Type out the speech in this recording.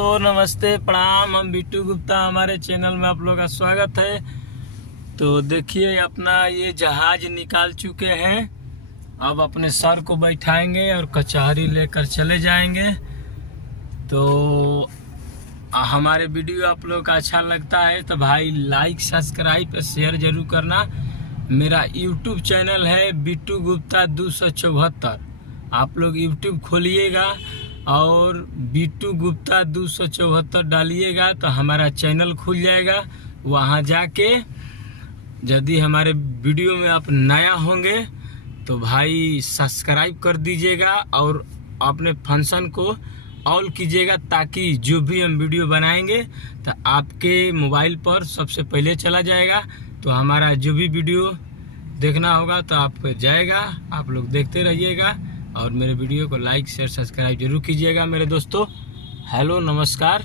तो नमस्ते प्रणाम, हम बिट्टू गुप्ता, हमारे चैनल में आप लोग का स्वागत है। तो देखिए अपना ये जहाज निकाल चुके हैं, अब अपने सर को बैठाएंगे और कचहरी लेकर चले जाएंगे। तो हमारे वीडियो आप लोग का अच्छा लगता है तो भाई लाइक सब्सक्राइब और शेयर जरूर करना। मेरा यूट्यूब चैनल है बिट्टू गुप्ता 274। आप लोग यूट्यूब खोलिएगा और बिट्टू गुप्ता 274 डालिएगा तो हमारा चैनल खुल जाएगा। वहाँ जाके यदि हमारे वीडियो में आप नया होंगे तो भाई सब्सक्राइब कर दीजिएगा और अपने फंक्शन को ऑल कीजिएगा, ताकि जो भी हम वीडियो बनाएंगे तो आपके मोबाइल पर सबसे पहले चला जाएगा। तो हमारा जो भी वीडियो देखना होगा तो आप जाएगा, आप लोग देखते रहिएगा और मेरे वीडियो को लाइक शेयर सब्सक्राइब जरूर कीजिएगा मेरे दोस्तों। हेलो नमस्कार।